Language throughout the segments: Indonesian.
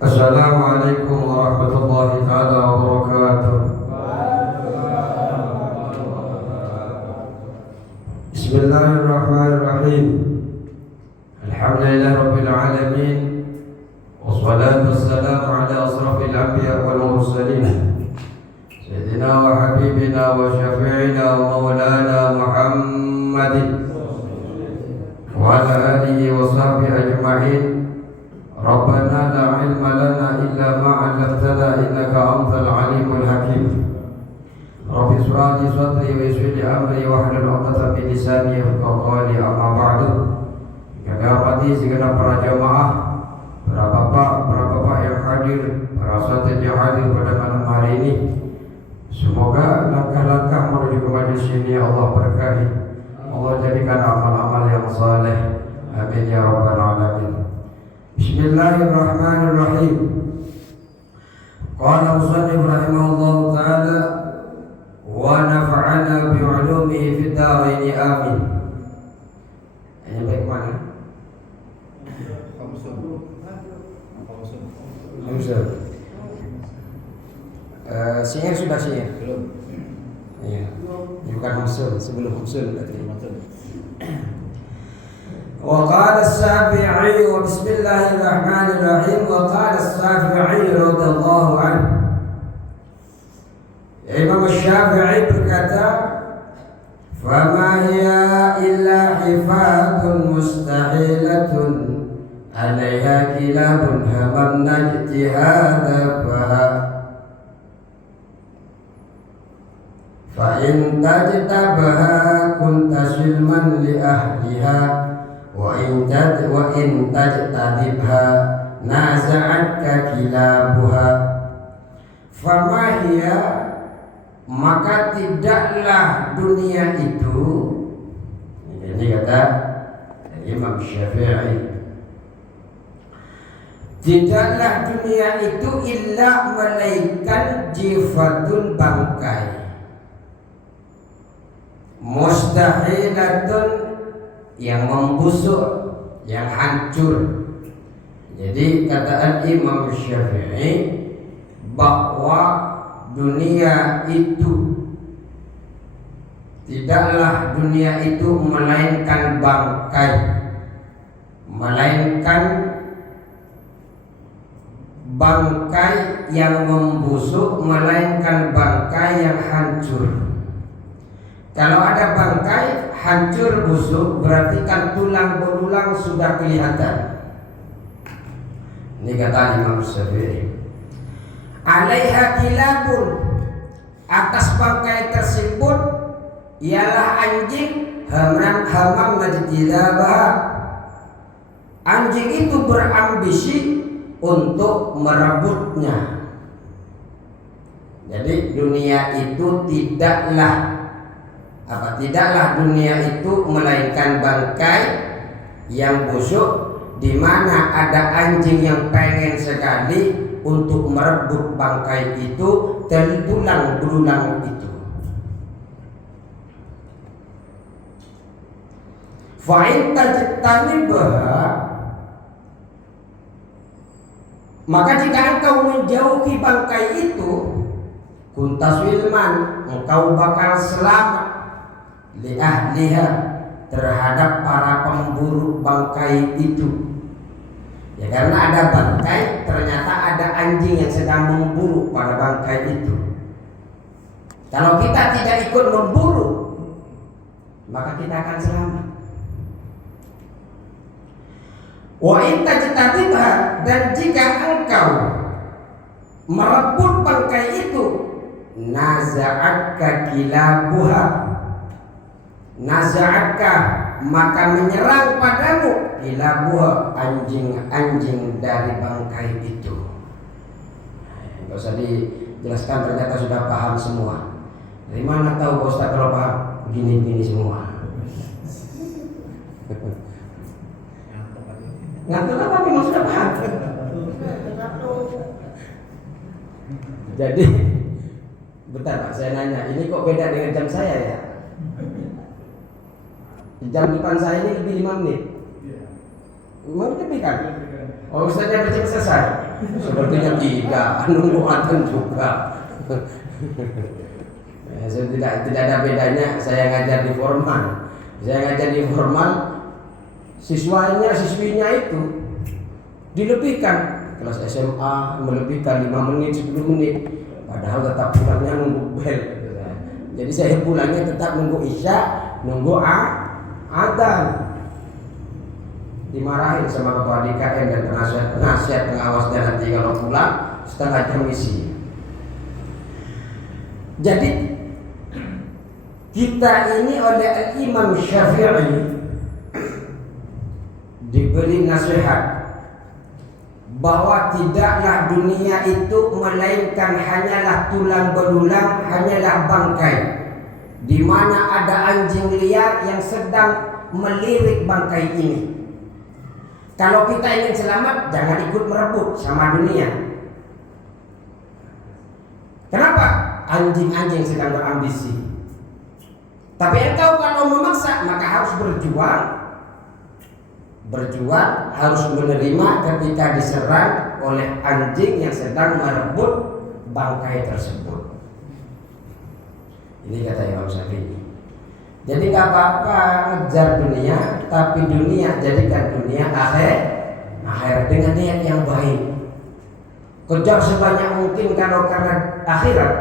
Assalamualaikum warahmatullahi taala wabarakatuh. Bismillahirrahmanirrahim. Alhamdulillah rabbil alamin. Wassalatu wassalamu ala asrafil anbiya wal mursalin. Sayyidina wa habibina wa syafi'ina wa maulana Muhammadin wa ala alihi wa sahbihi ajma'in. Rabbana la ilma lana illa ma 'allamtana innaka antal alimul hakim. Rabbi ishrah li sadri wa yassir li amri wahlul 'uqdatam min lisani yafqahu qawli. Amma ba'du. Kami hormati segenap para jamaah, para bapak yang hadir, para ustadz yang hadir pada malam hari ini. Semoga langkah-langkah menuju ke majelis ini Allah berkahi. Allah jadikan amal-amal yang saleh. Amin ya rabbal alamin. Bismillahirrahmanirrahim. Qala musannif rahimahullahu ta'ala wa nafa'ana bi'ulumihi fid dharain amin. Ini baik mana? Sihir sudah sihir? Belum. Iya. Ini bukan hamsul, sebelum hamsul berarti. وقال الشافعي بسم الله الرحمن الرحيم. وقال الشافعي رضي الله عنه. Imam Syafi'i berkata, فما هي إلا حفاظ مستحيلة عليها كلاب هممنا اجتهاد بها فإن تجتبها كنت سلما لأهلها وإن تجتذبها نازعتك كلابها. فما هي, maka tidaklah dunia itu, ini kata Imam Syafi'i, tidaklah dunia itu illa melainkan jifatun, bangkai, mustahilatun, yang membusuk, yang hancur. Jadi kata Imam Syafi'i bahwa dunia itu tidaklah dunia itu melainkan bangkai, melainkan bangkai yang membusuk, melainkan bangkai yang hancur. Kalau ada bangkai hancur busuk, berarti kan tulang belulang sudah kelihatan. Ini kata Imam Syafi'i. Alaiha kilabun, atas bangkai tersebut ialah anjing, hamam najtilabah. Anjing itu berambisi untuk merebutnya. Jadi dunia itu tidaklah dunia itu melainkan bangkai yang busuk, di mana ada anjing yang pengen sekali untuk merebut bangkai itu dan tulang belulang itu. Fa'in tajtanibha, maka jika engkau menjauhi bangkai itu, kuntas wilman, engkau bakal selamat li ahliha, terhadap para pemburu bangkai itu. Ya, karena ada bangkai, ternyata ada anjing yang sedang memburu pada bangkai itu. Kalau kita tidak ikut memburu, maka kita akan selamat. Wa in tajtanibha, dan jika engkau merebut bangkai itu, naza'atka kilabuha, naza'atka, maka menyerang padamu kilabuha, anjing-anjing dari bangkai itu. Enggak usah dijelaskan, ternyata sudah paham semua. Dari mana tahu Pak Ustaz kalau paham? Begini-begini semua. Ngantuk apa memang sudah paham? Jadi bentar Pak, saya nanya, ini kok beda dengan jam saya ya? Jam depan saya ini lebih 5 menit. 5 menit lebih kan? Oh, Ustaznya baca selesai? Sepertinya tidak, nunggu adzan juga. Saya tidak ada bedanya saya ngajar di formal. Saya ngajar di formal, siswinya itu dilebihkan. Kelas SMA melebihkan 5 menit, 10 menit. Padahal tetap pulangnya nunggu bel. Jadi saya pulangnya tetap nunggu isya, nunggu adzan. Dimarahin sama ketua DKM dan penasihat pengawas dan nanti kalau pulang setengah jam isi. Jadi kita ini oleh Imam Syafi'i diberi nasihat bahwa tidaklah dunia itu melainkan hanyalah tulang belulang, hanyalah bangkai, di mana ada anjing liar yang sedang melirik bangkai ini. Kalau kita ingin selamat, jangan ikut merebut sama dunia. Kenapa? Anjing-anjing sedang berambisi. Tapi engkau kalau memaksa, maka harus berjuang. Berjuang harus menerima ketika diserang oleh anjing yang sedang merebut bangkai tersebut. Ini kata Imam Syafi'i. Jadi gak apa-apa ngejar dunia, tapi dunia jadikan dunia akhir dengan niat yang baik. Kejar sebanyak mungkin kalau karena akhirat.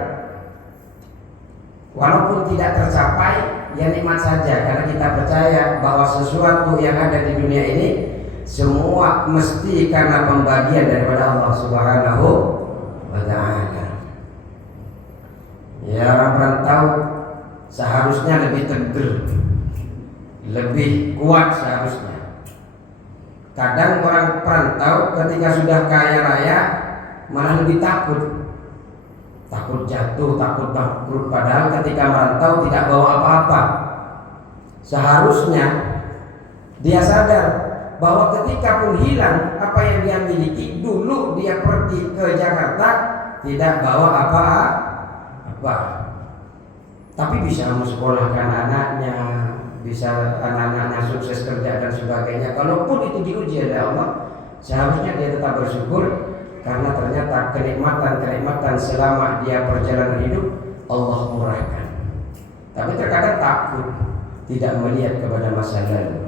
Walaupun tidak tercapai, ya nikmat saja karena kita percaya bahwa sesuatu yang ada di dunia ini semua mesti karena pembagian daripada Allah Subhanahu wa ta'ala. Ya, orang perantau seharusnya lebih tegar, lebih kuat seharusnya. Kadang orang perantau ketika sudah kaya raya malah lebih takut jatuh, takut bangkrut. Padahal ketika merantau tidak bawa apa-apa. Seharusnya dia sadar bahwa ketika pun hilang apa yang dia miliki, dulu dia pergi ke Jakarta tidak bawa apa-apa. Tapi bisa mensekolahkan anaknya, bisa anak-anaknya sukses kerja dan sebagainya. Kalaupun itu diuji oleh Allah, seharusnya dia tetap bersyukur karena ternyata kenikmatan selama dia perjalanan hidup Allah murahkan. Tapi terkadang takut, tidak melihat kepada masa lalu.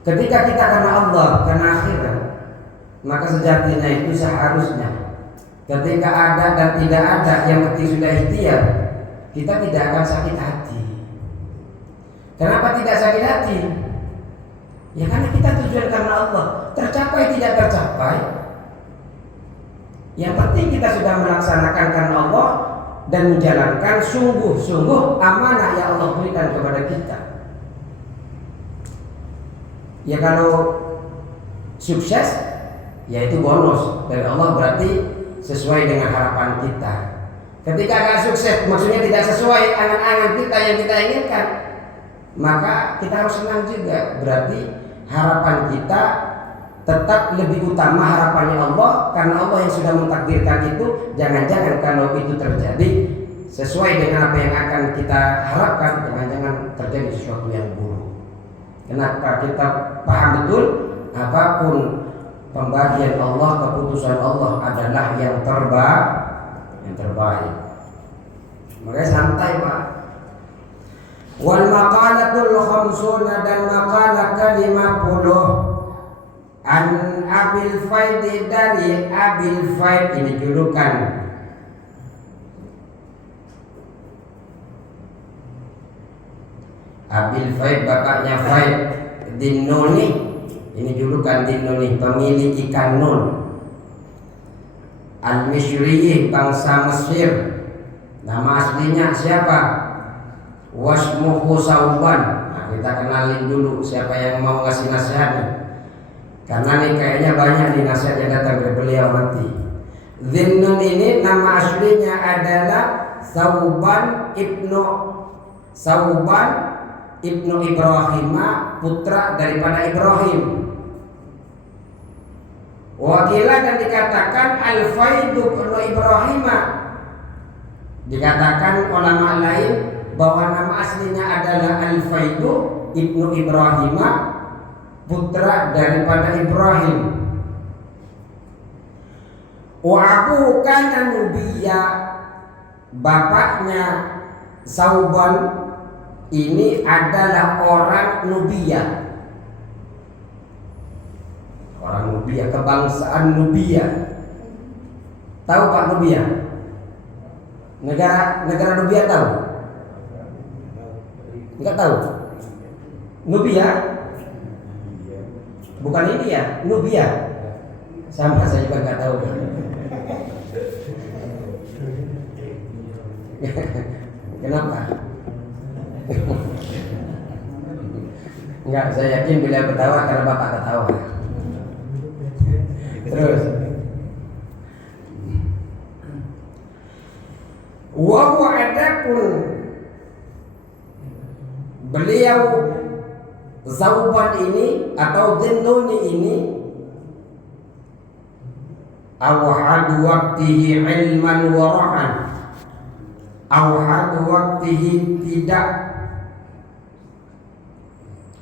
Ketika kita karena Allah, karena akhirat, maka sejatinya itu seharusnya ketika ada dan tidak ada, yang penting sudah ikhtiar, kita tidak akan sakit hati. Kenapa tidak sakit hati? Ya karena kita tujuan karena Allah. Tercapai tidak tercapai, yang penting kita sudah melaksanakan karena Allah dan menjalankan sungguh-sungguh amanah yang Allah berikan kepada kita. Ya kalau sukses, yaitu bonus dari Allah, berarti sesuai dengan harapan kita. Ketika gak sukses, maksudnya tidak sesuai angan-angan kita yang kita inginkan, maka kita harus senang juga. Berarti harapan kita tetap lebih utama harapannya Allah, karena Allah yang sudah mentakdirkan itu. Jangan-jangan kalau itu terjadi sesuai dengan apa yang akan kita harapkan, jangan-jangan terjadi sesuatu yang buruk. Kenapa? Kita paham betul apapun pembagian Allah, keputusan Allah adalah yang terbaik. Makanya santai Pak. Wal maqalatul khamsuna, dan maqalah ke-50 an Abil Faid, dari Abil Faid, ini julukan Abil Faid, bapaknya Faid Dinnuni, ini julukan Dinnuni, pemilik ikan nun, Al-Misriyi, bangsa Mesir. Nama aslinya siapa? Wasmuhu Sauban. Nah, kita kenalin dulu siapa yang mau ngasih nasihatnya, karena nih kayaknya banyak nih nasihat yang datang dari beliau nanti. Zinnun ini nama aslinya adalah Sauban ibnu Ibrahim, putra daripada Ibrahim. Wakilah, dan dikatakan Al-Faidu ibnu Ibrahim. Dikatakan ulama lain bahwa nama aslinya adalah Al-Faidu ibnu Ibrahim, putra daripada Ibrahim. Wa abuhu kana nabiyya, bapaknya Sauban ini adalah orang Nubia. Orang Nubia, kebangsaan Nubia. Tahu Pak Nubia? Negara Nubia tahu? Enggak tahu? Nubia? Bukan ini ya, Nubia. Sama saya juga enggak tahu. Kenapa? Enggak, saya yakin beliau ketawa karena Bapak ketawa. Terus wa adapun beliau Zauban ini atau Dhinnuni ini awhadu waqtihi ilman wa ra'an. Awhadu waqtihi, tidak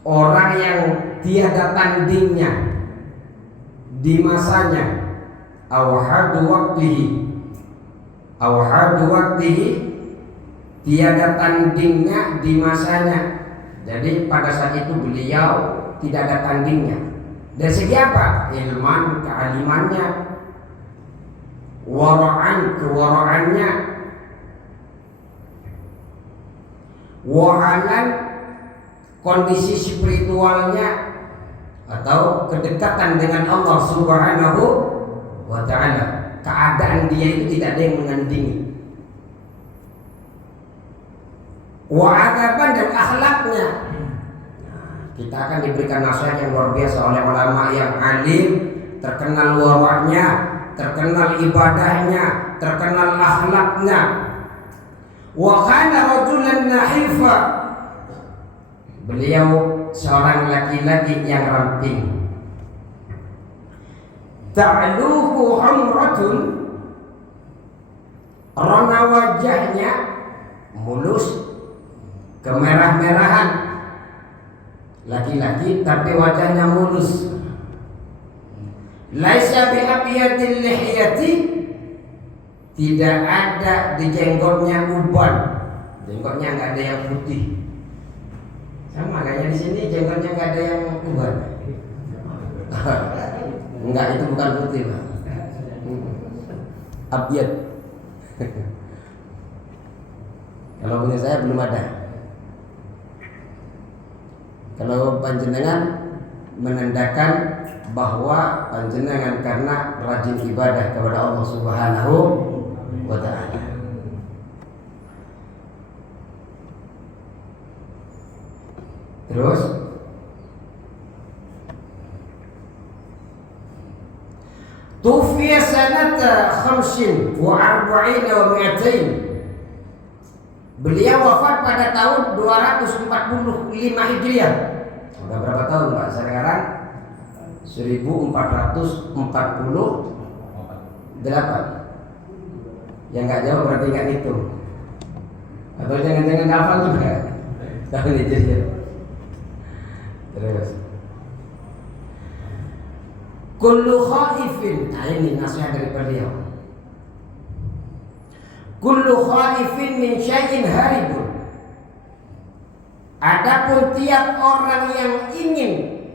orang yang tiada tandingnya di masanya. Awhadu waqtihi, tiada tandingnya di masanya. Jadi pada saat itu beliau tidak ada tandingnya. Dari segi apa? Ilman, kealimannya, wara'an, kewara'annya, wahalan, kondisi spiritualnya atau kedekatan dengan Allah Subhanahu wa ta'ala. Keadaan dia itu tidak ada yang menandingi. Wa adaban, dan akhlaknya. Kita akan diberikan nasihat yang luar biasa oleh ulama yang alim, terkenal waraknya, terkenal ibadahnya, terkenal akhlaknya. Wa kana rajulan nahifa, beliau seorang laki-laki yang ramping. Ta'luhu humratun, rona wajahnya mulus, kemerah-merahan. Laki-laki tapi wajahnya mulus. Laisa bi abiyatil lihyati, tidak ada di jenggotnya uban. Jenggotnya enggak ada yang putih. Sama kayaknya di sini jenggotnya enggak ada yang uban. Enggak, itu bukan putih, Pak. Abyad. Kalau punya saya belum ada. Kalau panjenengan menandakan bahwa panjenengan karena rajin ibadah kepada Allah Subhanahu wa ta'ala. Terus tufiya sanata 45 wa 200. Beliau wafat pada tahun 245 Hijriah. Sudah berapa tahun Pak sekarang? 1448. Yang nggak jauh berarti nggak ngitung. Atau jangan-jangan hafal juga tahun Hijriah. Terus kullu khaifin, nah ini nasihat dari beliau. Kullu khaifin min syai'in haribun. Adapun tiap orang yang ingin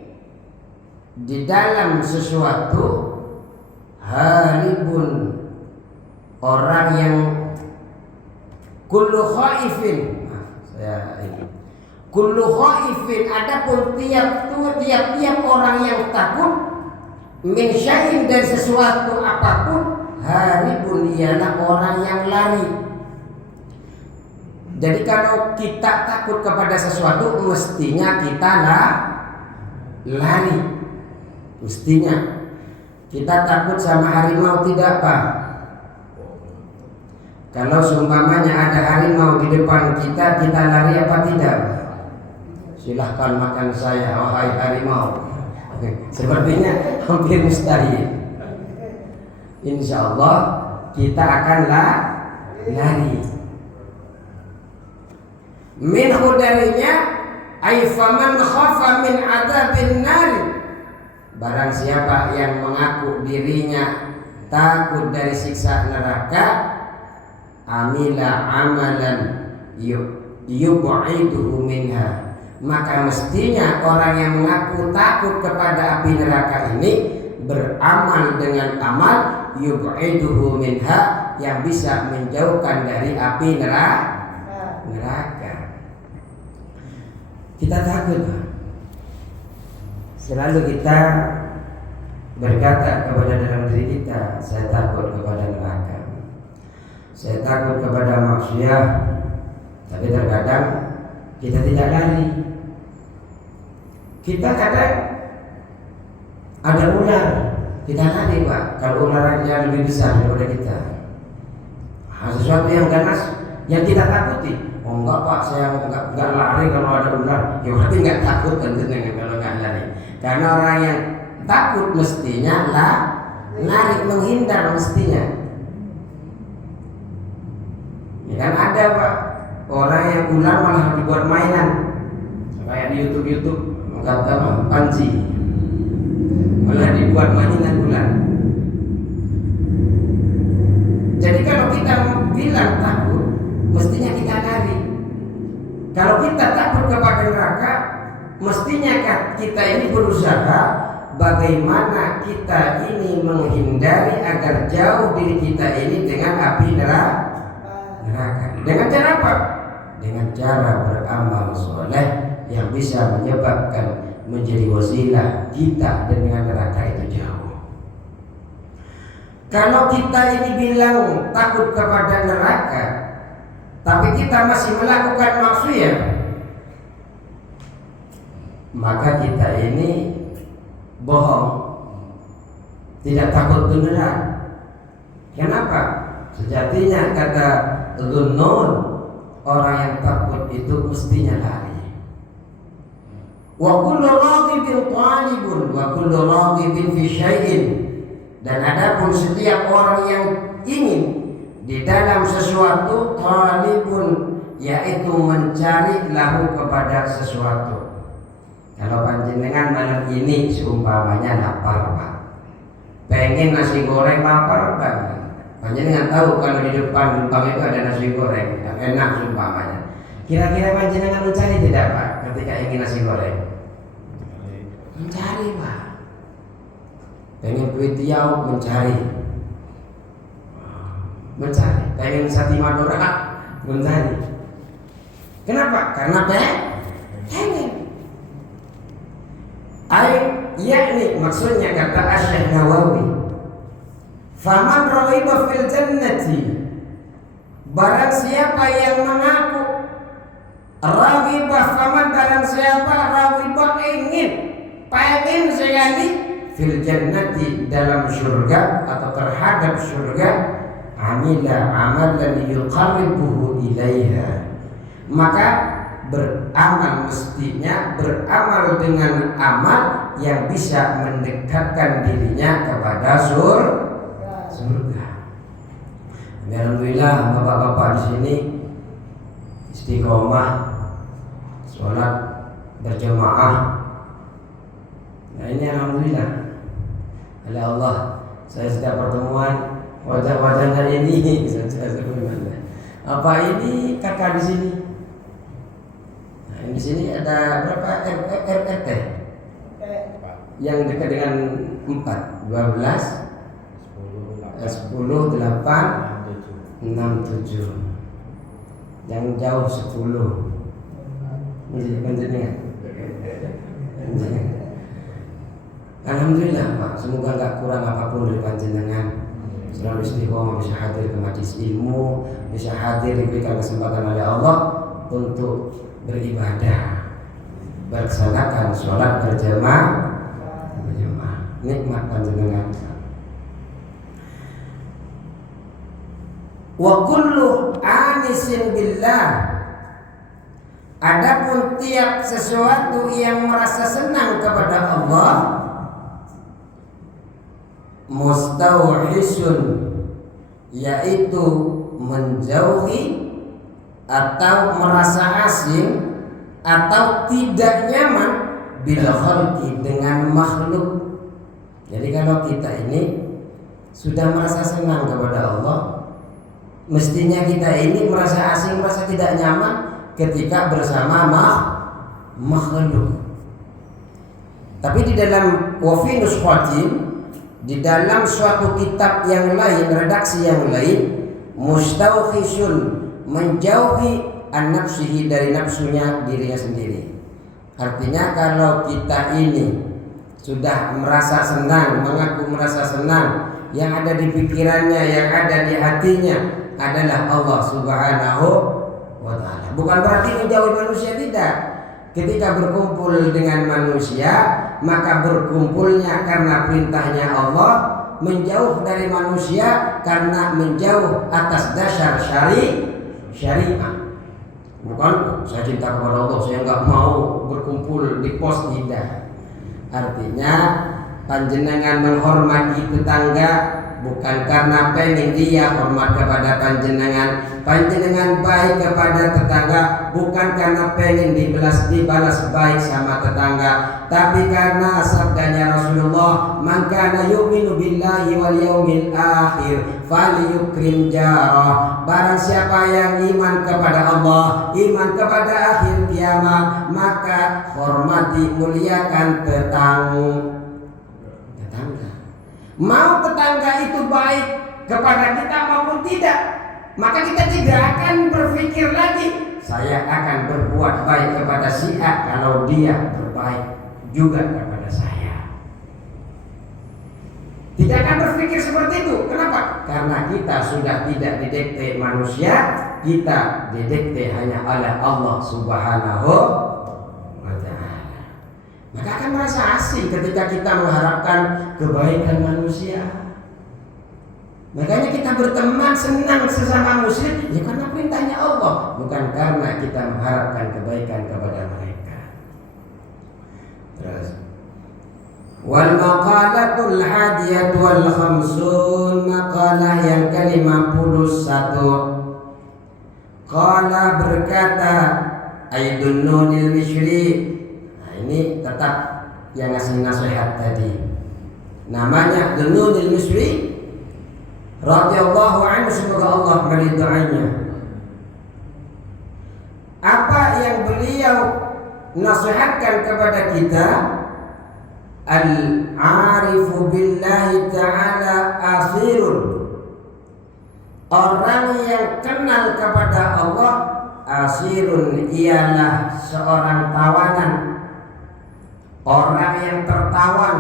di dalam sesuatu, haribun, orang yang kullu khaifin. Kullu khaifin, adapun tiap orang yang takut min syai'in, dari sesuatu apapun, haribun, ialah orang yang lari. Jadi kalau kita takut kepada sesuatu, mestinya kita lari. Mestinya kita takut sama harimau, tidak Pak? Kalau seumpamanya ada harimau di depan kita, kita lari apa tidak? Silahkan makan saya, wahai harimau. Sepertinya hampir mustahil. Insya Allah kita akan lari. Minhu, darinya, Ay faman khafa min adzabin nari, barang siapa yang mengaku dirinya takut dari siksa neraka, amila amalan yub'iduhu minha, maka mestinya orang yang mengaku takut kepada api neraka ini beramal dengan amal yub'iduhu minha, yang bisa menjauhkan dari api neraka. Kita takut, selalu kita berkata kepada dalam diri kita, saya takut kepada neraka, saya takut kepada maksiat. Tapi terkadang kita tidak lari. Kita kadang ada ular, kita lari Pak, kalau ularnya lebih besar daripada kita. Sesuatu yang ganas yang kita takuti. Oh enggak Pak, saya enggak lari kalau ada ular. Ya berarti enggak takut kan kalau enggak lari. Karena orang yang takut mestinya lari, menghindar mestinya. Ya kan ada Pak, orang yang ular malah dibuat mainan. Kayak di YouTube kata Panji, malah dibuat mainan ular. Jadi kalau kita bilang takut, mestinya kita lari. Kalau kita takut kepada neraka, mestinya kita ini berusaha bagaimana kita ini menghindari agar jauh diri kita ini dengan api neraka. Dengan cara apa? Dengan cara beramal soleh yang bisa menyebabkan menjadi wasilah kita dengan neraka itu jauh. Kalau kita ini bilang takut kepada neraka, tapi kita masih melakukan maksiat, maka kita ini bohong, tidak takut beneran. Kenapa? Sejatinya kata Dhunnun, orang yang takut itu mestinya lari. Wa kullu raghibin talibun wa kullu raghibin fi syai'in, dan adapun setiap orang yang ingin di dalam sesuatu, talibun, yaitu mencari lahu kepada sesuatu. Kalau panjenengan malam ini seumpamanya lapar Pak, pengen nasi goreng, lapar banget. Panjenengan tahu kalau di depan lubang itu ada nasi goreng yang enak seumpamanya. Kira-kira panjenengan mencari tidak Pak ketika ingin nasi goreng? Mencari Pak. Pengen kue tiaw, mencari. Pengen sate Madura, mencari. Kenapa? Karena pengen. Yakni maksudnya kata Asy-Syaikh Nawawi, faman raghiba fil jannati, barang siapa yang mengaku raghiba, faman barang siapa raghiba pengen sekali fil jannati dalam surga atau terhadap surga, amila amalan yuqarribuhu ilaiha, maka beramal mestinya beramal dengan amal yang bisa mendekatkan dirinya kepada surga. Alhamdulillah bapak-bapak di sini istiqomah sholat berjamaah. Nah ini alhamdulillah. Oleh Allah, saya setiap pertemuan wajah-wajahnya ini apa ini kakak di sini. Nah, di sini ada berapa RT? Yang dekat dengan 4, 12, 10, 8, 6, 7. Yang jauh 10. Alhamdulillah Pak, semoga enggak kurang apapun dari panjenengan. Selalu istiqomah, bisa hadir ke majelis ilmu, bisa hadir diberikan kesempatan oleh Allah untuk beribadah, melaksanakan sholat berjamaah. Nikmat panjenengan. Wa kullu anisin billah, adapun tiap sesuatu yang merasa senang kepada Allah, mustauhisun, yaitu menjauhi atau merasa asing atau tidak nyaman bil khalqi dengan makhluk. Jadi kalau kita ini sudah merasa senang kepada Allah, mestinya kita ini merasa asing, merasa tidak nyaman ketika bersama makhluk. Tapi di dalam Wafi Nuskhatin, di dalam suatu kitab yang lain, redaksi yang lain, mustawkhisun, menjauhi an-nafsihi, dari nafsunya dirinya sendiri. Artinya kalau kita ini sudah merasa senang, mengaku merasa senang, yang ada di pikirannya, yang ada di hatinya adalah Allah Subhanahu wa ta'ala. Bukan berarti menjauhi manusia, tidak. Ketika berkumpul dengan manusia, maka berkumpulnya karena perintahnya Allah, menjauh dari manusia karena menjauh atas dasar syariah. Bukan saya cinta kepada Allah, saya nggak mau berkumpul di pos, tidak. Artinya panjenengan menghormati tetangga bukan karena pengen dia hormat kepada panjenengan. Panjenengan baik kepada tetangga bukan karena pengen dibalas baik sama tetangga, tapi karena sabdanya Rasulullah, "Man kana yu'minu billahi wal yaumil akhir falyukrim jarah." Barang siapa yang iman kepada Allah, iman kepada akhir kiamat, maka hormati, muliakan tetangga. Mau tetangga itu baik kepada kita maupun tidak, maka kita tidak akan berpikir lagi saya akan berbuat baik kepada si A kalau dia berbaik juga kepada saya. Tidak akan berpikir seperti itu. Kenapa? Karena kita sudah tidak didikte manusia, kita didikte hanya oleh Allah Subhanahu wa ta'ala. Maka akan merasa asing ketika kita mengharapkan kebaikan manusia. Makanya kita berteman, senang sesama muslim, ya karena perintahnya Allah, bukan karena kita mengharapkan kebaikan kepada mereka. Terus, wal maqalatul hadiyatu wal khamsun, maqalah yang ke-51. Qala, berkata Aidun Nunil Mishri. Nah, ini tetap yang ngasih nasihat tadi, namanya Dununil Mishri radhiyallahu anhu, semoga Allah meridainya. Apa yang beliau nasihatkan kepada kita? Al-arifu billahi ta'ala asirun. Orang yang kenal kepada Allah, asirun, ialah seorang tawanan, orang yang tertawan.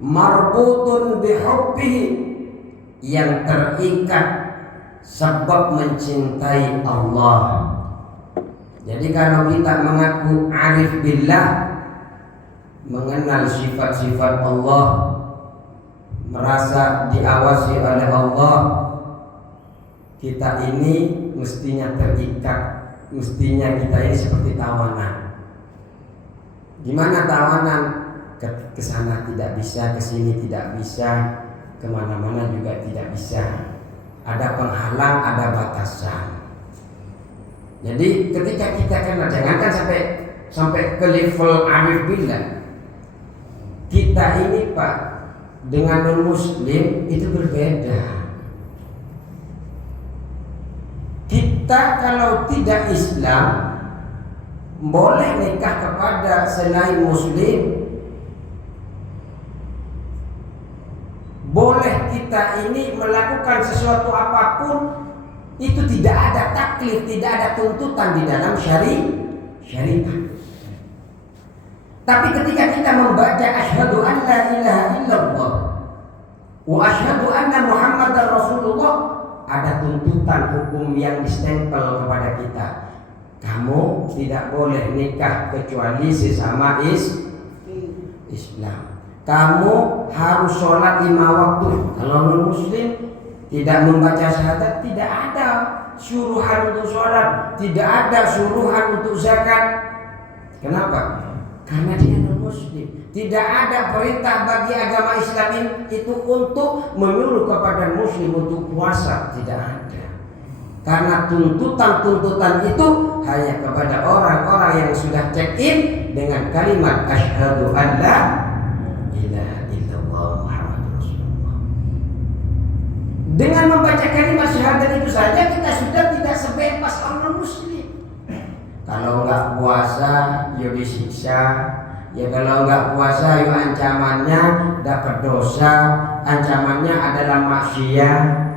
Marbutun bihubbihi, yang terikat sebab mencintai Allah. Jadi kalau kita mengaku arif billah, mengenal sifat-sifat Allah, merasa diawasi oleh Allah, kita ini mestinya terikat, mestinya kita ini seperti tawanan. Gimana tawanan? Ke sana tidak bisa, ke sini tidak bisa, kemana-mana juga tidak bisa. Ada penghalang, ada batasan. Jadi ketika kita kena, jangankan sampai ke level arif billah, kita ini Pak dengan non-muslim itu berbeda. Kita kalau tidak Islam boleh nikah kepada selain muslim, boleh kita ini melakukan sesuatu apapun, itu tidak ada taklif, tidak ada tuntutan di dalam syariat. Tapi ketika kita membaca asyhadu an la ilaha illallah wa asyhadu anna muhammadar rasulullah, ada tuntutan hukum yang distempel kepada kita. Kamu tidak boleh nikah kecuali sesama Islam. Kamu harus sholat 5 waktu. Kalau non-muslim tidak membaca syahadat, tidak ada suruhan untuk sholat, tidak ada suruhan untuk zakat. Kenapa? Karena dia non-muslim. Tidak ada perintah bagi agama Islam itu untuk menyuruh kepada muslim untuk puasa, tidak ada. Karena tuntutan-tuntutan itu hanya kepada orang-orang yang sudah check-in dengan kalimat asyhadu an la ilaha illallah Muhammadur Rasulullah. Dengan membaca kalimat syahadat itu saja kita sudah tidak sebebas orang muslim. Kalau nggak puasa, ya disiksa. Ya kalau nggak puasa, ya ancamannya dapat dosa. Ancamannya adalah maksiat.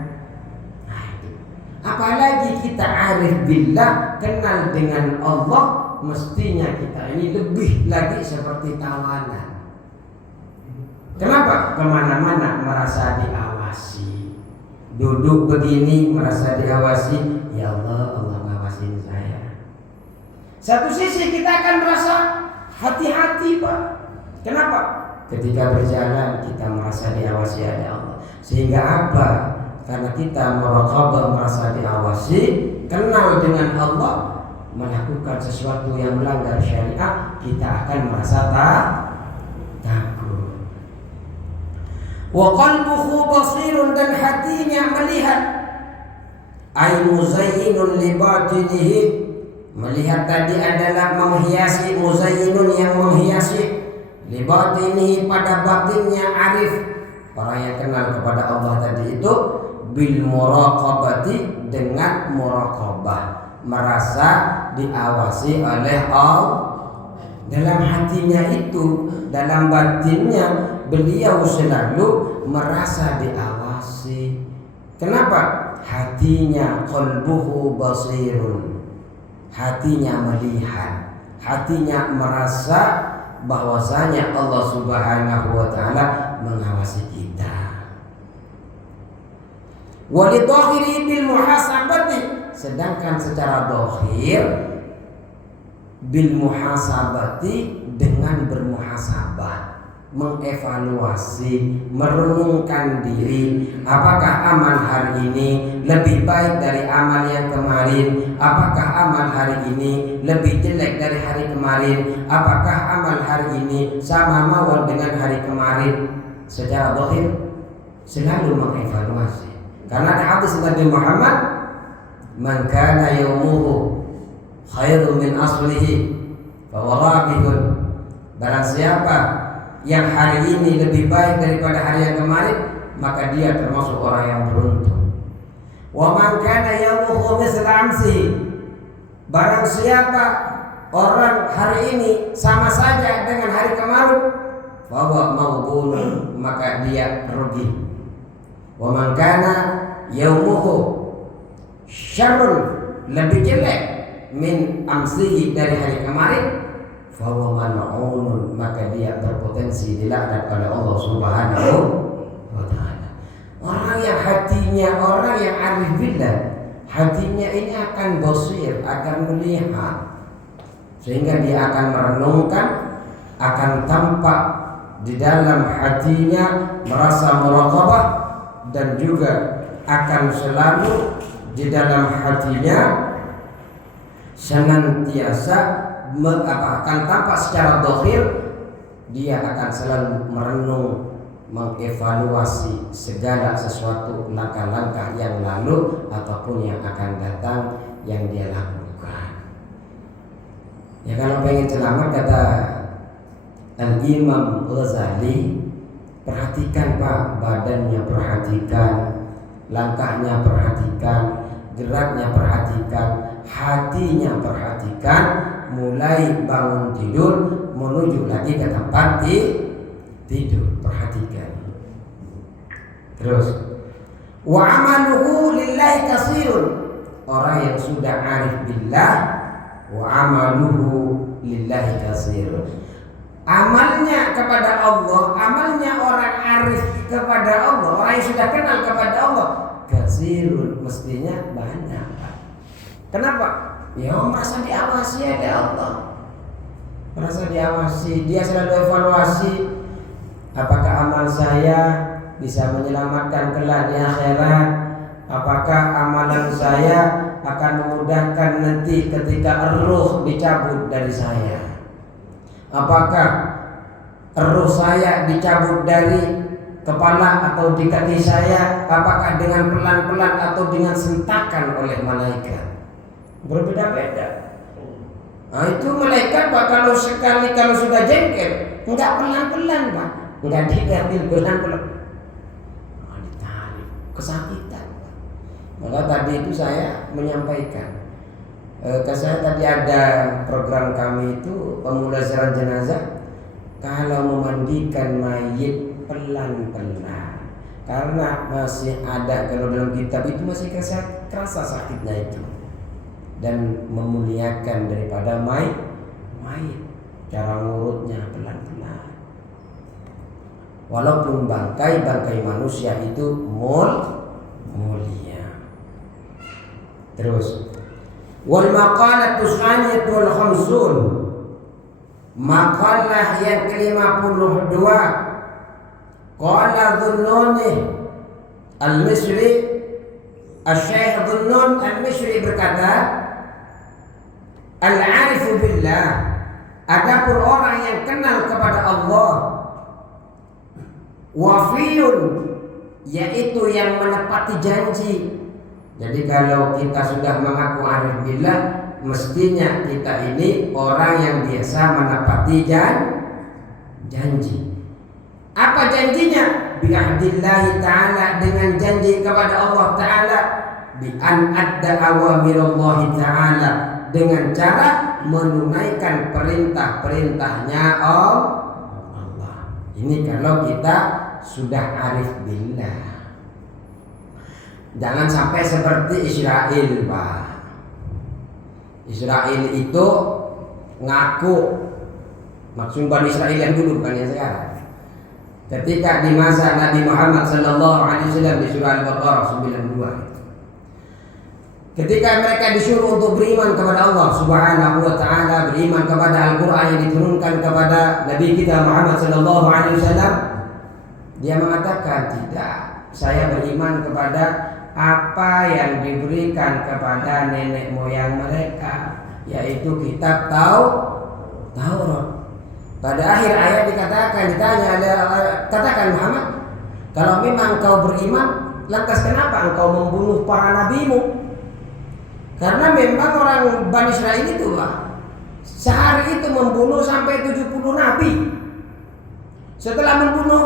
Apalagi kita arif billah, kenal dengan Allah, mestinya kita ini lebih lagi seperti tawanan. Kenapa? Kemana-mana merasa diawasi. Duduk begini merasa diawasi. Ya Allah, Allah ngawasin saya. Satu sisi kita akan merasa hati-hati, Pak. Kenapa? Ketika berjalan kita merasa diawasi oleh Allah. Sehingga apa? Karena kita muraqabah, merasa diawasi, kenal dengan Allah, melakukan sesuatu yang melanggar syariat, kita akan merasa takut. Wa qalbuhu basirun, dan hatinya melihat. Ay muzayyinun li batinihi, melihat tadi adalah menghiasi, muzayyinun yang menghiasi, li batinihi pada batinnya arif. Orang yang kenal kepada Allah tadi itu bil muraqabati, dengan muraqabah, merasa diawasi oleh Allah. Dalam hatinya itu, dalam batinnya beliau selalu merasa diawasi. Kenapa? Hatinya qalbuhu basirun, hatinya melihat, hatinya merasa bahwasanya Allah Subhanahu wa taala mengawasi kita. Walidhahiri bil muhasabati, sedangkan secara dohir bil muhasabati, dengan bermuhasabah, mengevaluasi, merenungkan diri. Apakah amal hari ini lebih baik dari amal yang kemarin? Apakah amal hari ini lebih jelek dari hari kemarin? Apakah amal hari ini sama mawar dengan hari kemarin? Secara dohir selalu mengevaluasi. Karena ada hadis Nabi Muhammad, man kana yaumuhu khairu min aslihi fa warabihun, barang siapa yang hari ini lebih baik daripada hari yang kemarin, maka dia termasuk orang yang beruntung. Wa man kana yaumuhu misla amsihi, barang siapa orang hari ini sama saja dengan hari kemarin, fa huwa maghbun, maka dia rugi. Wa man kana yaumuhu syarrun, lebih jelek min amsihi, dari hari kemarin, fa huwa mal'unun, maka dia berpotensi dilaknat oleh Allah Subhanahu wa taala. Orang yang hatinya, orang yang arif billah, hatinya ini akan basir, akan melihat, sehingga dia akan merenungkan, akan tampak di dalam hatinya merasa muraqabah, dan juga akan selalu di dalam hatinya senantiasa akan tampak secara dohir, dia akan selalu merenung, mengevaluasi segala sesuatu, langkah-langkah yang lalu ataupun yang akan datang yang dia lakukan. Ya, kalau pengen selamat, kata Al-Imam Ghazali, perhatikan Pak, badannya perhatikan, langkahnya perhatikan, geraknya perhatikan, hatinya perhatikan, mulai bangun tidur menuju lagi ke tempat tidur, perhatikan. Terus, wa amaluhu lillahi kasirun, orang yang sudah arif billah, wa amaluhu lillahi kasirun, amalnya kepada Allah, amalnya orang arif kepada Allah, orang yang sudah kenal kepada Allah, kasirun, mestinya banyak. Kenapa? Ya, merasa diawasi oleh Allah, merasa diawasi. Dia selalu evaluasi, apakah amal saya bisa menyelamatkan kelak di akhirat? Apakah amalan saya akan memudahkan nanti ketika ruh dicabut dari saya? Apakah ruh saya dicabut dari kepala atau di kaki saya, apakah dengan pelan-pelan atau dengan sentakan oleh malaikat? Berbeda-beda. Nah, itu malaikat Pak kalau sudah jengkel, enggak pelan-pelan Pak, enggak diambil pelan-pelan. Nah, ditarik, kesakitan. Maka tadi itu saya menyampaikan, saya tadi ada program kami itu pemulasaran jenazah. Kalau memandikan mayit pelan-pelan, karena masih ada, kalau dalam kitab itu masih kerasa sakitnya itu, dan memuliakan daripada mayit. Cara ngurutnya pelan-pelan. Walaupun bangkai manusia itu mulia. Terus wal maqalatu tsaniyatu wal khamsun, maqalah yang ke-52. Qala Dhunnuni Al-Misri, Asy-Syaikh Dhunnun Al-Misri berkata, Al-arifu billah, adapun orang yang kenal kepada Allah, wafiyun, yaitu yang menepati janji. Jadi kalau kita sudah mengaku arif billah, mestinya kita ini orang yang biasa menepati janji. Apa janjinya? Bi'ahdillahi ta'ala, dengan janji kepada Allah Ta'ala, bi'an adda awamirallahi ta'ala, dengan cara menunaikan perintah-perintahnya Allah. Ini kalau kita sudah arif billah. Jangan sampai seperti Israel, Pak. Israel itu ngaku, maksud Bani Israel yang dulu bukan yang sekarang. Ketika di masa Nabi Muhammad SAW di surah Al-Baqarah 92, ketika mereka disuruh untuk beriman kepada Allah Subhanahu wa Ta'ala, beriman kepada Al-Quran yang diturunkan kepada Nabi kita Muhammad SAW, dia mengatakan, tidak, saya beriman kepada apa yang diberikan kepada nenek moyang mereka, yaitu kitab Taurat. Pada akhir ayat katakan Muhammad, kalau memang kau beriman, lantas kenapa engkau membunuh para nabimu? Karena memang orang Bani Israel itu, Pak, sehari itu membunuh sampai 70 nabi. Setelah membunuh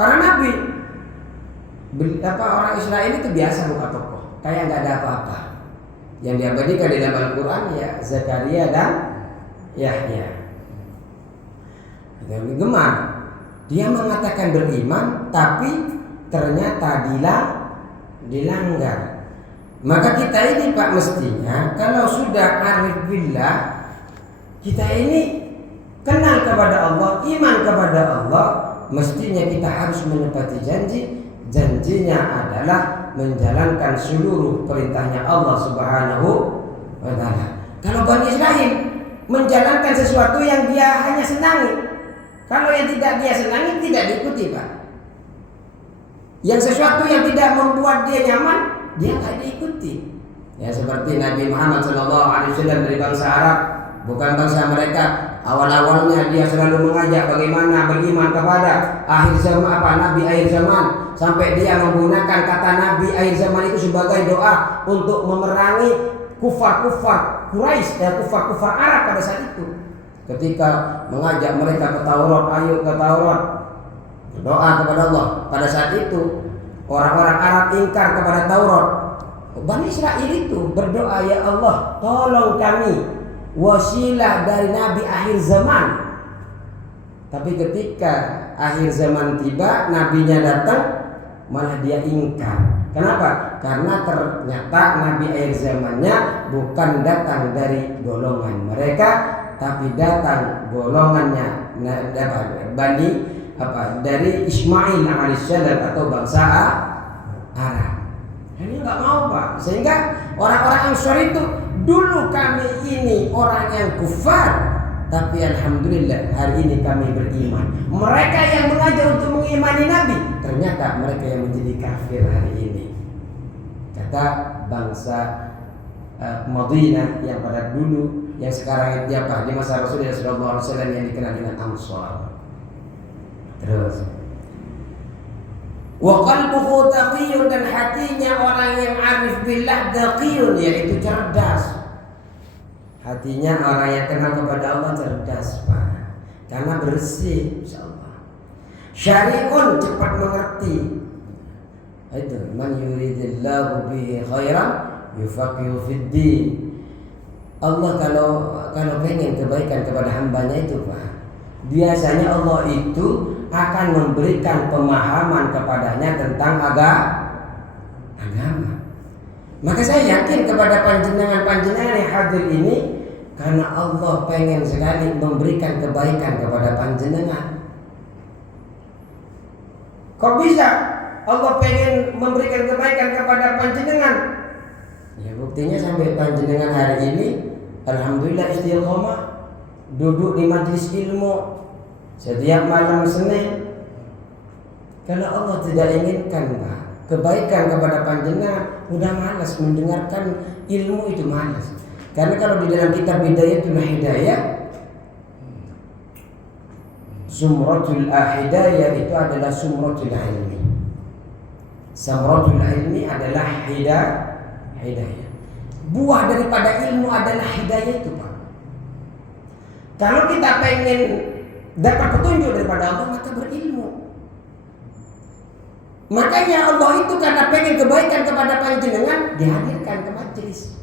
para nabi, orang Israel itu biasa buka toko, kayak nggak ada apa-apa. Yang diabadikan di dalam Al-Quran ya Zakaria dan Yahya. Gemar, dia mengatakan beriman, tapi ternyata dilanggar. Maka kita ini, Pak, mestinya kalau sudah arif billah, kita ini kenal kepada Allah, iman kepada Allah, mestinya kita harus menepati janji. Janjinya adalah menjalankan seluruh perintahnya Allah Subhanahu wa Ta'ala. Kalau Bani Israel menjalankan sesuatu yang dia hanya senangi, kalau yang tidak dia senangi tidak diikuti, Pak. Yang sesuatu yang tidak membuat dia nyaman, dia tidak diikuti. Ya, seperti Nabi Muhammad SAW dari bangsa Arab, bukan bangsa mereka. Awal-awalnya dia selalu mengajak bagaimana beriman kepada akhir zaman, Nabi akhir zaman, sampai dia menggunakan kata Nabi akhir zaman itu sebagai doa untuk memerangi kufar-kufar Quraisy dan kufar-kufar Arab pada saat itu. Ketika mengajak mereka ke Taurat, ayo ke Taurat, doa kepada Allah. Pada saat itu orang-orang Arab ingkar kepada Taurat. Bani Israel itu berdoa, ya Allah, tolong kami wasilah dari Nabi akhir zaman. Tapi ketika akhir zaman tiba, nabinya datang, malah dia ingkar. Kenapa? Karena ternyata Nabi akhir zamannya bukan datang dari golongan mereka, tapi datang golongannya dari Ismail alaihissalam atau bangsa Arab. Ini nggak mau, Pak. Sehingga orang-orang Ansar itu, dulu kami ini orang yang kufar, tapi alhamdulillah hari ini kami beriman. Mereka yang mengajak untuk mengimani Nabi, ternyata mereka yang menjadi kafir hari ini. Kata bangsa Madinah yang pada dulu, yang sekarang itu apa, di masa Rasulullah SAW yang dikenal dengan Ansar. Terus Wa qalbuhu taqiyun, dan hatinya orang yang arif billah taqiyun, yaitu cerdas. Hatinya orang yang kenal kepada Allah cerdas, Pak. Karena bersih, insyaallah. Syari'un, cepat mengerti. Itu man yuridillahu bihi khairan yufaqihu fid din. Allah kalau pengen kebaikan kepada hambanya itu, Pak, biasanya Allah itu akan memberikan pemahaman kepadanya tentang agama. Maka saya yakin kepada panjenengan yang hadir ini, karena Allah pengen sekali memberikan kebaikan kepada panjenengan. Kok bisa Allah pengen memberikan kebaikan kepada panjenengan? Ya buktinya sampai panjenengan hari ini alhamdulillah istiqomah duduk di majelis ilmu setiap malam Senin. Kalau Allah tidak inginkan, Pak, kebaikan kepada panjenengan, udah malas mendengarkan ilmu itu, malas. Karena kalau di dalam kitab Bidayatul Hidayah, Sumratul Hidayah itu adalah Sumratul Ilmi. Samratul ilmi adalah hidayah. Buah daripada ilmu adalah hidayah itu, Pak. Kalau kita pengen dapat petunjuk daripada Allah, maka berilmu. Makanya Allah itu karena pengen kebaikan kepada panjenengan, dihadirkan ke majelis,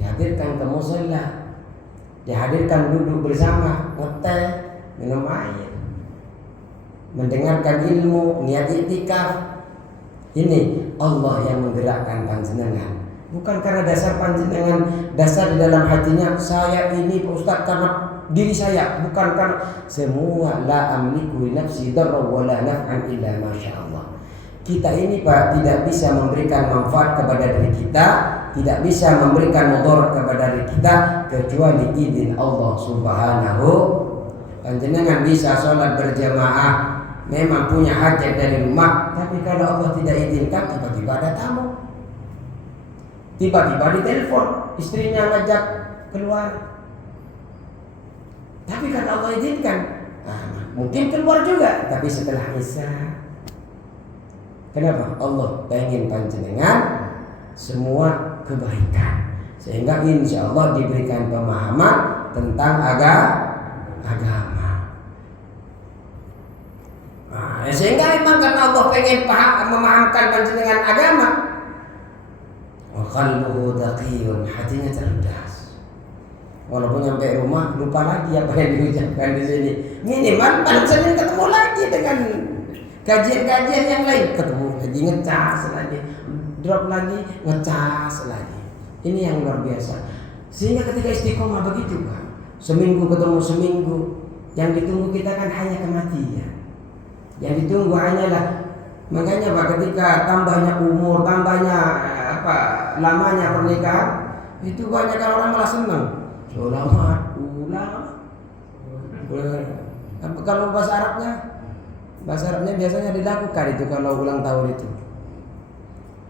dihadirkan ke musholla, dihadirkan duduk bersama, ngeteh, minum air, mendengarkan ilmu, niat iktikaf. Ini Allah yang menggerakkan panjenengan, bukan karena dasar panjenengan, dasar di dalam hatinya saya ini Pak Ustaz karena diri saya, bukan karena semua. La amliku li nafsi darra wa la naf'an illa ma Allah. Kita ini, Pak, tidak bisa memberikan manfaat kepada diri kita, tidak bisa memberikan mudarat kepada diri kita kecuali izin Allah Subhanahu. Panjenengan bisa sholat berjamaah, memang punya hajat dari rumah, tapi kalau Allah tidak izinkan, tiba-tiba ada tamu, tiba-tiba ditelepon, istrinya ngajak keluar. Tapi kalau Allah izinkan, mungkin keluar juga, tapi setelah Isya. Kenapa? Allah pengen panjenengan semua kebaikan, sehingga insya Allah diberikan pemahaman tentang agama. Sehingga memang karena Allah pengen memahamkan panjenengan agama. Wa qalbuhu taqiyun, hatinya cerdas. Walaupun sampai rumah lupa lagi apa yang diucapkan di sini. Minimal pada Senin ketemu lagi dengan kajian-kajian yang lain, ketemu lagi, ngecas lagi, drop lagi, ngecas lagi. Ini yang luar biasa. Sehingga ketika istiqomah begitu, Pak, seminggu ketemu seminggu, yang ditunggu kita kan hanya kematian. Yang ditunggu hanyalah, makanya Pak, ketika tambahnya umur, tambahnya lamanya pernikahan, itu banyak orang malah senang. Selamat ulang. Kalau bahasa Arabnya biasanya dilakukan itu kalau ulang tahun itu.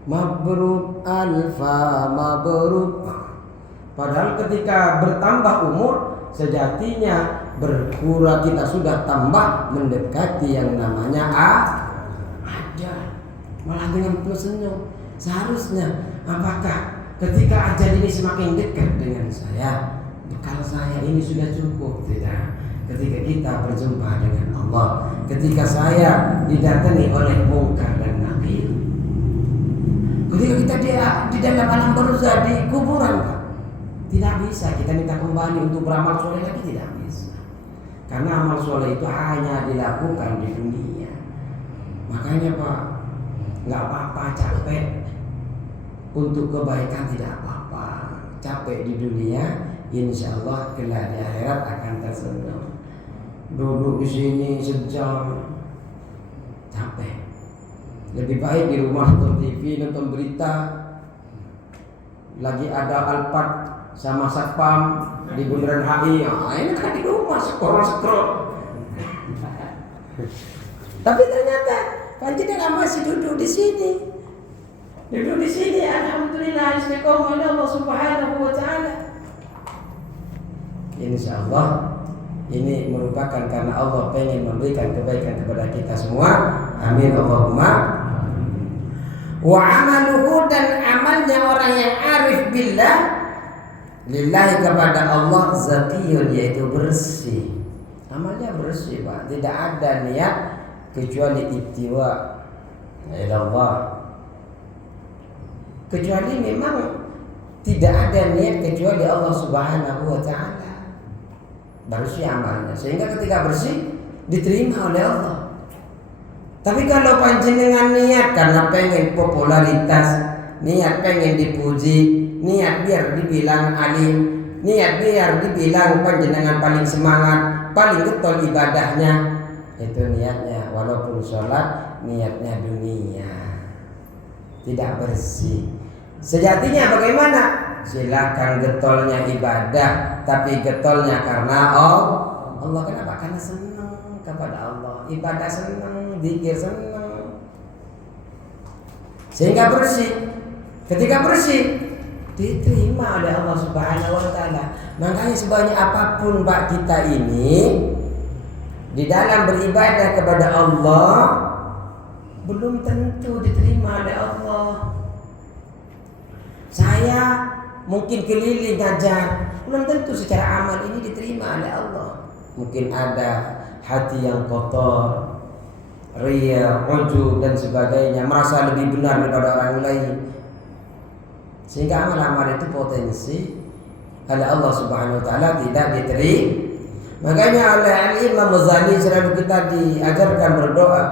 Mabruk alfa mabruk. Padahal ketika bertambah umur, sejatinya berkurang, kita sudah tambah mendekati yang namanya ajal. Malah dengan tersenyum. Seharusnya apakah ketika ajal ini semakin dekat dengan saya, bekal saya ini sudah cukup? Tidak. Ketika kita berjumpa dengan Allah, ketika saya didatangi oleh mungkar dan nakir, ketika kita di dalam alam barzah, di kuburan, Pak, tidak bisa kita minta kembali untuk beramal soleh lagi, tidak bisa. Karena amal soleh itu hanya dilakukan di dunia. Makanya, Pak, nggak apa-apa capek untuk kebaikan, tidak apa-apa. Capek di dunia, insya Allah kelak di akhirat akan tersenyum. Duduk di sini sejam, capek. Lebih baik di rumah nonton TV, nonton berita. Lagi ada Alphard sama Satpam di Bundaran HI, ini kan di rumah scroll. Tapi ternyata panjenengan masih duduk di sini. Alhamdulillah, istiqomah Allah Subhanahu wa taala. Insyaallah ini merupakan karena Allah pengen memberikan kebaikan kepada kita semua. Amin Allahumma. Wa amaluhu, dan amalnya orang yang arif billah, lillahi kepada Allah, zakiyun, yaitu bersih. Amalnya bersih, Pak. Tidak ada niat kecuali ittiwa ila Allah. Kecuali memang tidak ada niat kecuali Allah Subhanahu wa taala. Bersih amalnya, sehingga ketika bersih diterima oleh Allah. Tapi kalau panjenengan niat karena pengen popularitas, niat pengen dipuji, niat biar dibilang alim, niat biar dibilang panjenengan paling semangat, paling getol ibadahnya, itu niatnya walaupun sholat niatnya dunia, tidak bersih. Sejatinya bagaimana? Silakan getolnya ibadah, tapi getolnya karena Allah. Kenapa? Karena senang kepada Allah, ibadah senang, zikir senang, sehingga bersih. Ketika bersih diterima oleh Allah Subhanahu wa taala. Makanya sebanyak apapun Pak kita ini di dalam beribadah kepada Allah belum tentu diterima oleh Allah. Saya mungkin keliling ngajar, belum tentu secara amal ini diterima oleh Allah. Mungkin ada hati yang kotor, riya, ujub dan sebagainya, merasa lebih benar daripada orang lain, sehingga amal-amal itu potensi oleh Allah Subhanahu wa taala tidak diterima. Makanya oleh Imam Ghazali selalu kita diajarkan berdoa,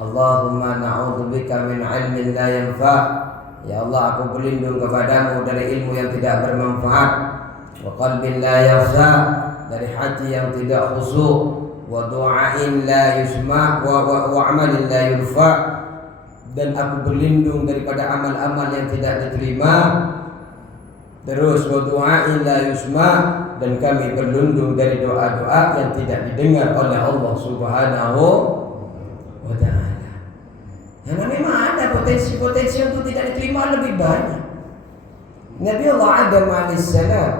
Allahumma na'udzubika min ilmin la yanfa'. Ya Allah, aku berlindung kepadamu dari ilmu yang tidak bermanfaat, wa qalbin la yakhsha, dari hati yang tidak khusyuk, wa du'ain la yusma' wa amalin la yurfa', dan aku berlindung daripada amal-amal yang tidak diterima. Terus wa du'ain la yusma', dan kami berlindung dari doa-doa yang tidak didengar oleh Allah Subhanahu wa ta'ala. Karena memang ada potensi-potensi untuk tidak diterima lebih banyak. Nabi Allah Adam alaihissalam,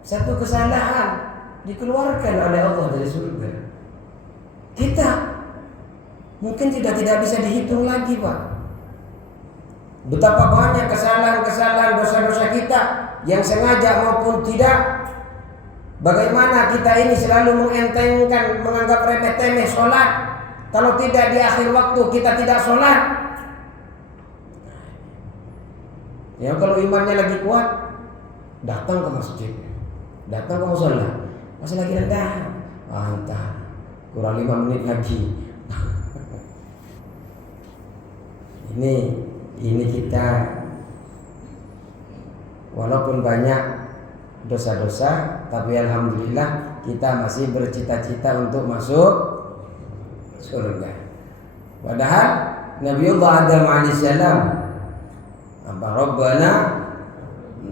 satu kesalahan dikeluarkan oleh Allah dari surga. Kita mungkin tidak bisa dihitung lagi, Pak. Betapa banyak kesalahan-kesalahan, dosa-dosa kita yang sengaja maupun tidak. Bagaimana kita ini selalu mengentengkan, menganggap remeh-temeh sholat. Kalau tidak di akhir waktu kita tidak sholat. Ya kalau imannya lagi kuat, datang ke masjid, datang ke musola, masih lagi rendah, entah kurang 5 menit lagi. Ini kita walaupun banyak dosa-dosa, tapi alhamdulillah kita masih bercita-cita untuk masuk surga. Padahal Nabiullah Adam alaihissalam, apa Rabbana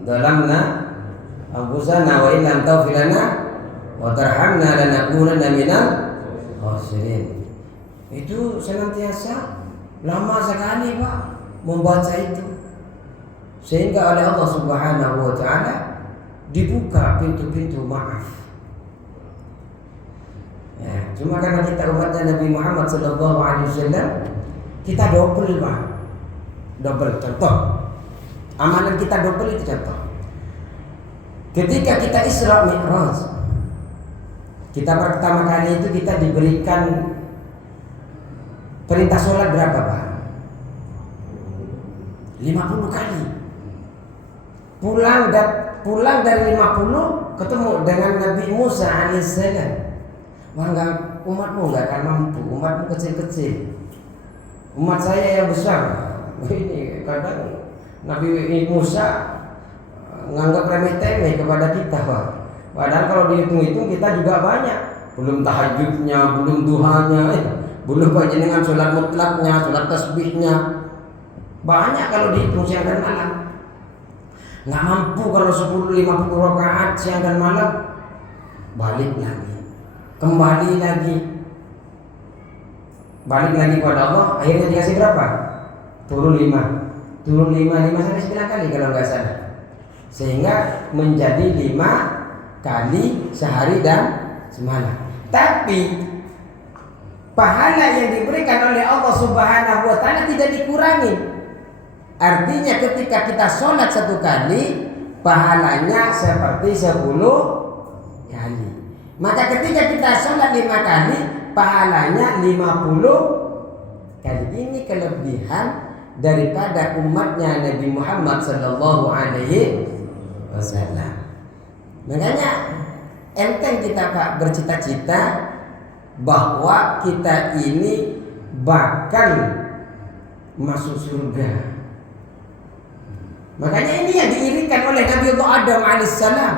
zalamna anfusana wa illam taghfir lana wa tarhamna lanakunanna minal khasirin. Itu senantiasa lama sekali Pak membaca itu, sehingga oleh Allah Subhanahu wa taala dibuka pintu-pintu maaf. Ya, cuma karena kita umatnya Nabi Muhammad SAW, kita double Pak. Double, contoh amalan kita double itu contoh. Ketika kita Isra Mi'raj, kita pertama kali itu kita diberikan perintah sholat berapa Pak? 50 kali. Pulang dari 50 ketemu dengan Nabi Musa alaihissalam. Maka umatmu nggak akan mampu, umatmu kecil-kecil, umat saya yang besar. Ini kadang Nabi Musa menganggap remeh-temeh kepada kita, Pak. Padahal kalau dihitung-hitung kita juga banyak. Belum tahajudnya, belum duhanya, belum panjenengan sholat mutlaknya, sholat tasbihnya. Banyak kalau dihitung siang dan malam. Nggak mampu kalau 10-50 rakaat siang dan malam. Balik lagi, kembali lagi, balik lagi kepada Allah. Akhirnya dikasih berapa? Turun 5 sampai 9 kali kalau nggak salah, sehingga menjadi 5 kali sehari dan semalam. Tapi pahala yang diberikan oleh Allah Subhanahu wa taala tidak dikurangi. Artinya ketika kita sholat 1 kali, pahalanya seperti 10 kali. Maka ketika kita sholat 5 kali, pahalanya 50 kali. Ini kelebihan daripada umatnya Nabi Muhammad sallallahu alaihi wasallam. Makanya enteng kita Pak bercita-cita bahwa kita ini bakal masuk surga. Makanya ini yang diirikan oleh Nabi Allah Adam alaihissalam.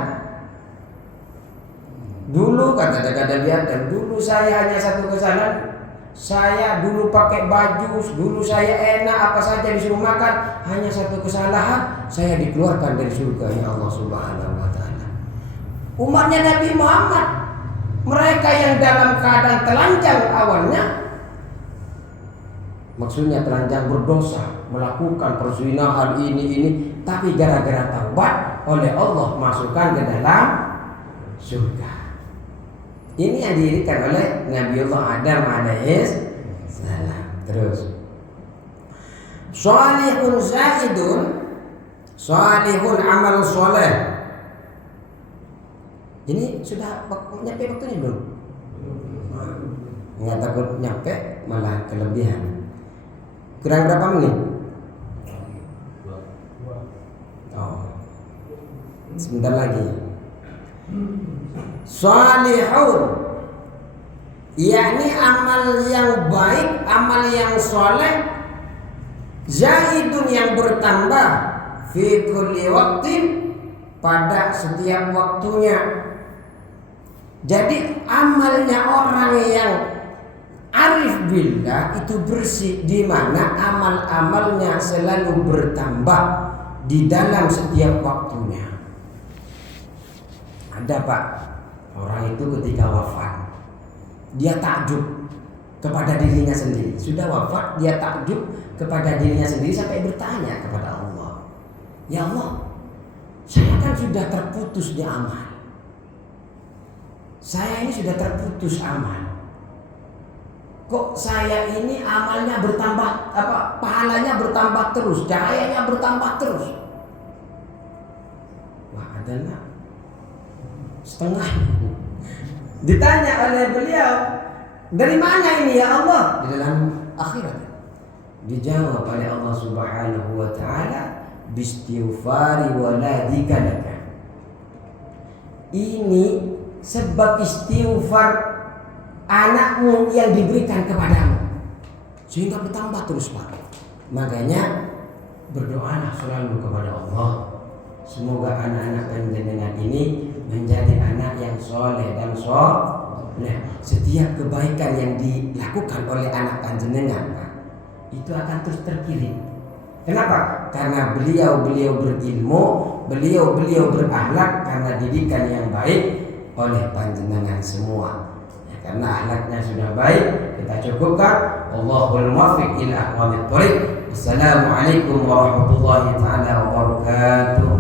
Dulu kata Nabi Adam, dulu saya hanya satu kesalahan. Saya dulu pakai baju, dulu saya enak apa saja disuruh makan, hanya satu kesalahan, saya dikeluarkan dari surga ya Allah Subhanahu wa taala. Umatnya Nabi Muhammad, mereka yang dalam keadaan telanjang awalnya, maksudnya telanjang berdosa, melakukan perzinahan ini, tapi gara-gara taubat oleh Allah masukkan ke dalam surga. Ini yang didirikan oleh Nabiullah Adam alaihissalam. Terus salihun zaidun, salihun amal soleh. Ini sudah nyampe waktunya belum? Nggak takut nyampe malah kelebihan. Kurang berapa menit? Oh, sebentar lagi. Salihun, yakni amal yang baik, amal yang soleh, zaidun yang bertambah, fi kulli waqtin, pada setiap waktunya. Jadi amalnya orang yang arif billah itu bersih, di mana amal-amalnya selalu bertambah di dalam setiap waktunya. Ada Pak, orang itu ketika wafat, dia takjub kepada dirinya sendiri. Sudah wafat, dia takjub kepada dirinya sendiri sampai bertanya kepada Allah, ya Allah, saya kan sudah terputus di amal. Saya ini sudah terputus amal. Kok saya ini amalnya bertambah, pahalanya bertambah terus, cahayanya bertambah terus. Wah, ada enggak? Setengah. Ditanya oleh beliau, dari mana ini ya Allah? Di dalam akhirat. Dijawab oleh Allah Subhanahu wa taala, bistighfari waladika laka. Ini sebab istighfar anakmu yang diberikan kepadamu, sehingga bertambah terus Pak. Makanya berdoalah selalu kepada Allah, semoga anak-anak panjenengan ini menjadi anak yang soleh dan soleh. Setiap kebaikan yang dilakukan oleh anak panjenengan Pak, itu akan terus terkirim. Kenapa? Karena beliau berilmu, beliau berakhlak karena didikan yang baik oleh panjenengan semua. Ya, karena akhlaknya sudah baik, kita cukupkan. Allahul muwaffiq ila aqwamit thoriq. Assalamualaikum warahmatullahi taala wabarakatuh.